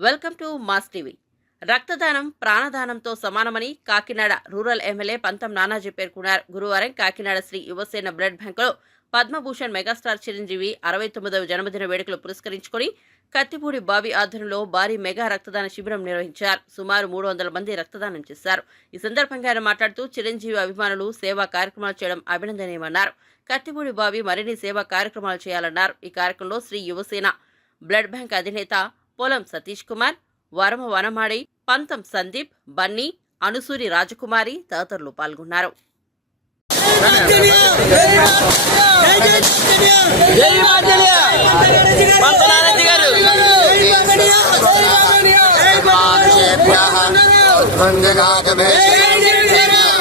Welcome to mass TV. రక్తదానం ప్రాణదానంతో సమానమని Kakinada rural MLA పంతం నానాజీ పేర్కొన్నారు. గురువారం కాకినాడ శ్రీ యువసేన బ్లడ్ బ్యాంకులో పద్మభూషణ్ మెగాస్టార్ చిరంజీవి అరవై తొమ్మిదవ జన్మదిన వేడుకలు పురస్కరించుకొని కత్తిపూడి బావి ఆధ్వర్యంలో భారీ మెగా రక్తదాన శిబిరం నిర్వహించారు. సుమారు మూడు వందల మంది రక్తదానం చేశారు. ఈ సందర్భంగా ఆయన మాట్లాడుతూ చిరంజీవి అభిమానులు సేవా కార్యక్రమాలు చేయడం అభినందనీయమన్నారు. కత్తిపూడి బావి మరిన్ని సేవా కార్యక్రమాలు చేయాలన్నారు. ఈ కార్యక్రమంలో శ్రీ యువసేన బ్లడ్ బ్యాంక్ అధినేత పొలం సతీష్ కుమార్ వరమ వనమాడి పంతం సందీప్ బన్నీ అనుసూరి రాజకుమారి తదితరులు పాల్గొన్నారు. జై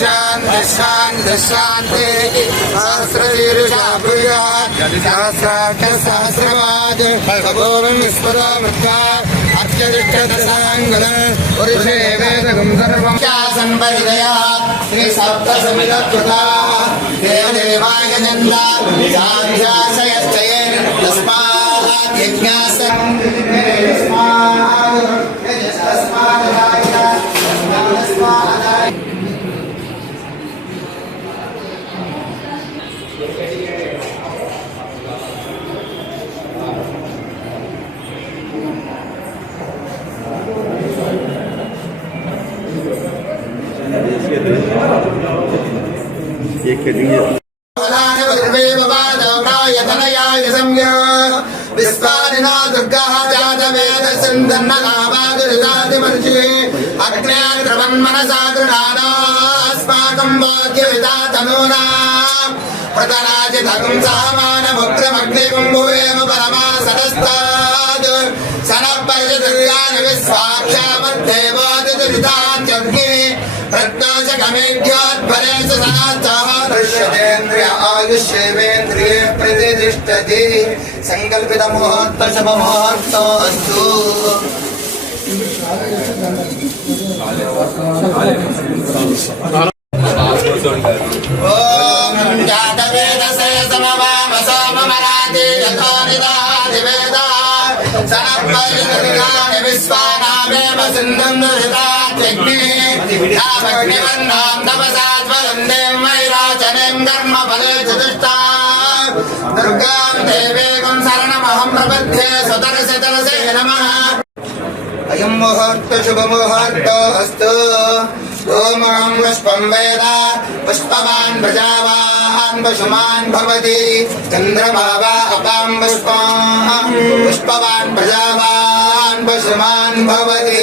శాంతి శాంతి శాంతి సహస్రశీర్షా భూయ సహస్రాక్ష సహస్రవాద్ ఖగోళం విశ్వదా వృత్తా అత్యధిష్ఠదశాంగన పురుషే వేదకం సర్వం శ్రీ సప్త దేవదేవాయ నందా సాధ్యాశయశ్చయే తస్మాత్ యజ్ఞాసం తస్మాత్ తస్మాత్ తస్మాత్ విశ్వానినా దుర్గా జాతవేద సింధన్ననామాదురితాదిమర్షి అగ్నేర్ద్రవన్ మనసా గృహానాస్మాకం వాక్యవిదా తనూనా ప్రతరాజితకం సామానముగ్రమగ్నికం భూయేమ పరమా సరస్తాద్ సనపరిదుర్గాని విశ్వాక్షామద్దేవాదిదురితాత్యగ్ని ప్రజ్ఞాచకమేభ్యోద్భరేషు సనాచాః దృశ్యతేంద్రియ ఆయుష్యేవేంద్రియే ప్రతిష్టతి సంకల్పిత ముహూర్త శుభ ముహూర్తో అస్తు ఓం జాతవేదసే సమవామ కర్మ ఫలే చతుష్టా దుర్గాం దేవేకం శరణమహం ప్రపద్యే సుతరసి తరసే అయం ముహూర్త శుభముహూర్తో అస్తు ఓమహం పుష్పం వేద పుష్పవాన్ ప్రజావాన్ పశుమాన్ భవతి చంద్రభావా అపాం పుష్పం పుష్పవాన్ ప్రజావాన్ పశుమాన్ భవతి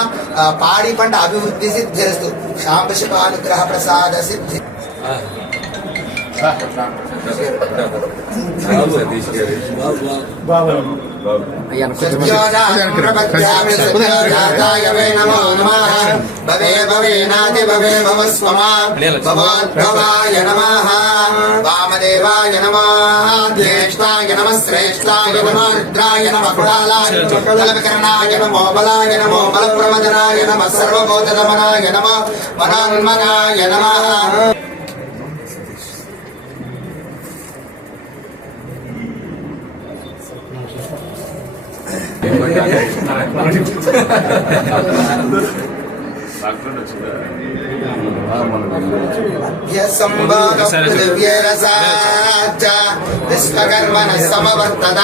పాడి పంట అభివృద్ధి సిద్ధిరస్తు శాంబశివానుగ్రహ ప్రసాద సిద్ధి. సత్యోజాప్రపద్యామి సత్యోజాతాయ భవే భవేనాతి భవే భవ స్వమా భవోద్భవాయ నమః వామదేవాయ నమః జ్యేష్ఠాయ నమః శ్రేష్ఠాయ నమః రుద్రాయ నమః కుడాలాయ నమో బలాయ నమో బలప్రమదనాయ నమః సర్వభూతదమనాయ నమః మనాన్మనాయ నమః విశ్వకర్మణ సమవర్తత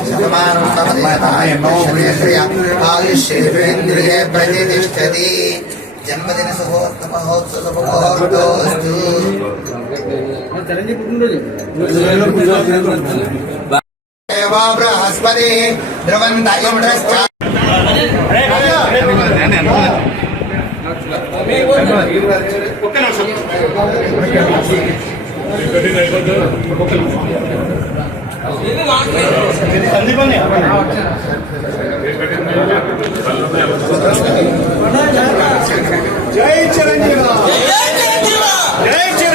శతమానం ప్రతిష్టతి జన్మదిన సుహోర్త మహోత్సవ దేవో బృహస్పతి ధ్రువంత ఇంద్రశ్చ జై చిరంజీవ జై చిరంజీవ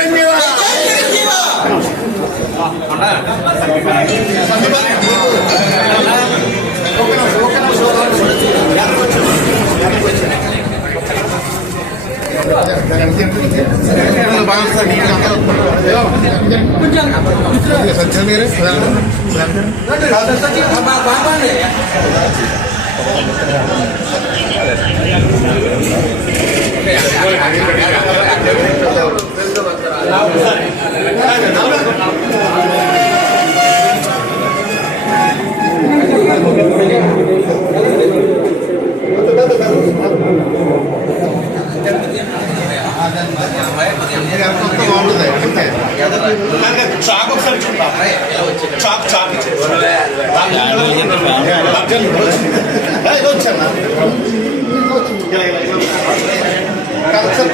చాక్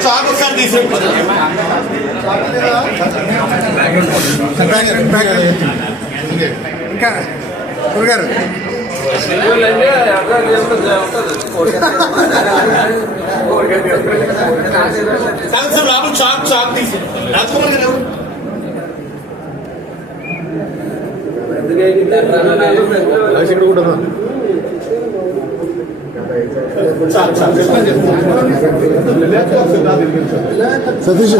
చాక్ వచ్చాను ఇంకా గురుగారు సార్ రాబు చాక్ చాక్ తీసి రాజకుమార్ గారు ఎవరు? చాక్ చాక్ సతీష్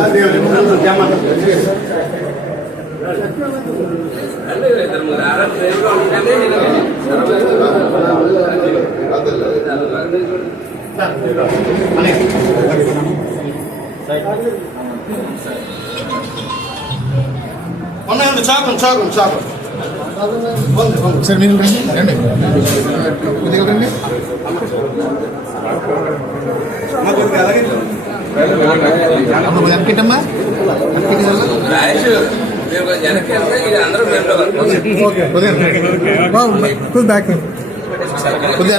ఉన్నాయండి చాకు చాకు చాకు సార్ మీరు రండి. రండి. కొద్దిగా రండి. అమ్మ కొద్దిగా వెనక్కిట్టమ్మా కొద్దిగా కొద్దిగా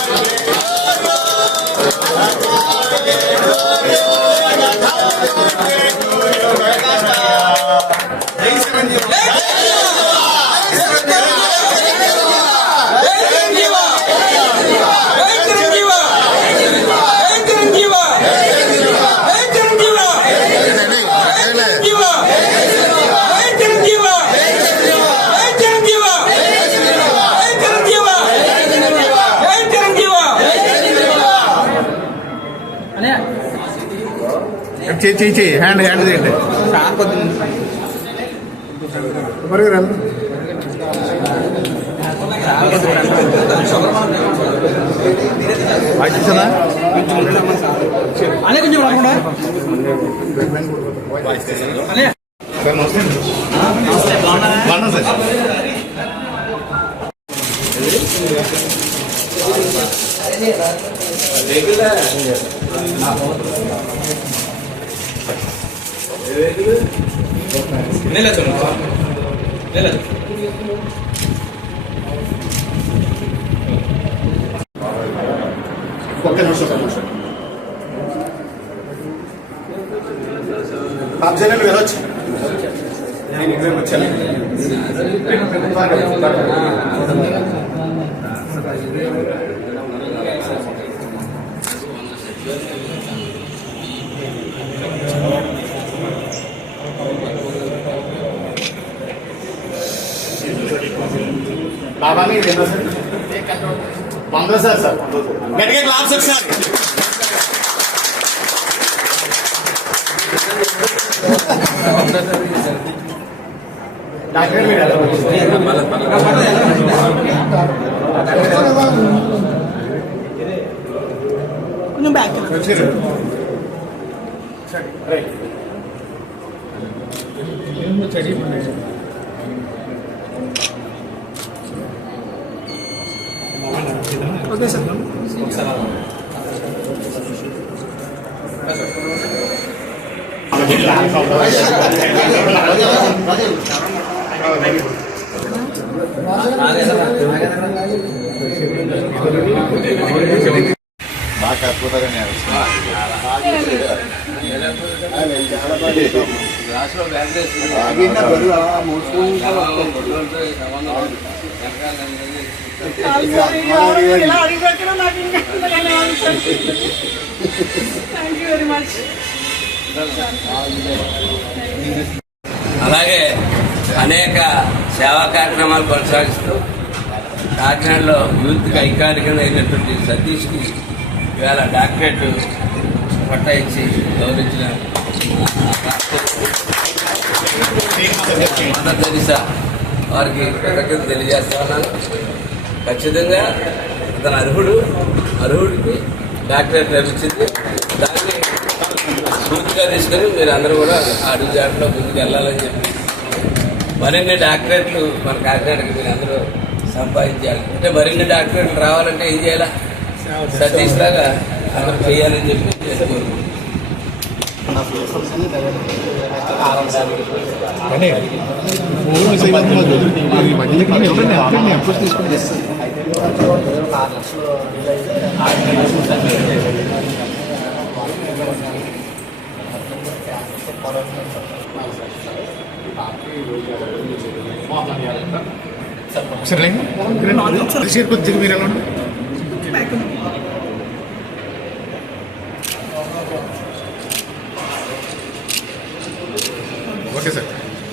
చేయి చేయి చేయి హ్యాండ్ హ్యాండ్ చేయండి. మరి రండి వాయిస్తుందా సార్ నమస్తే బాగున్నా సార్. ఒక్క নেলা চলো নেলা পাবজেনে বেরোচ্ছে হচ্ছে ఇక్కడ వచ్చాను బాబా మీరు ఎన్నో సార్ వంద సార్ సార్ గట్టిగా claps ఓకే సార్ బాగా కట్టుకుంటారని ఇలా అలాగే అనేక సేవా కార్యక్రమాలు కొనసాగిస్తూ కాకినాడలో యూత్కి ఐకానికంగా అయినటువంటి సతీష్కి ఇవాళ డాక్టరేట్ పట్టా ఇచ్చి గౌరవించిన మదర్ వారికి కృతజ్ఞత తెలియజేస్తా ఉన్నాను ఖచ్చితంగా అతను అర్హుడు. అర్హుడికి డాక్టరేట్ లభించింది. దాన్ని పూర్తిగా తీసుకొని మీరు అందరూ కూడా అడుగు జాగ్రత్తలో ముందుకు వెళ్ళాలని చెప్పి మరిన్ని డాక్టరేట్లు మన కాకినాడకి మీరు అందరూ సంపాదించాలి. అంటే మరిన్ని డాక్టరేట్లు రావాలంటే ఏం చేయాలా? సతీష్ లాగా అందరూ చేయాలని చెప్పి కోరుకుంటున్నాను. సరే కొద్దిగా మీరు ఎలా ఉన్నారు? Back okay sir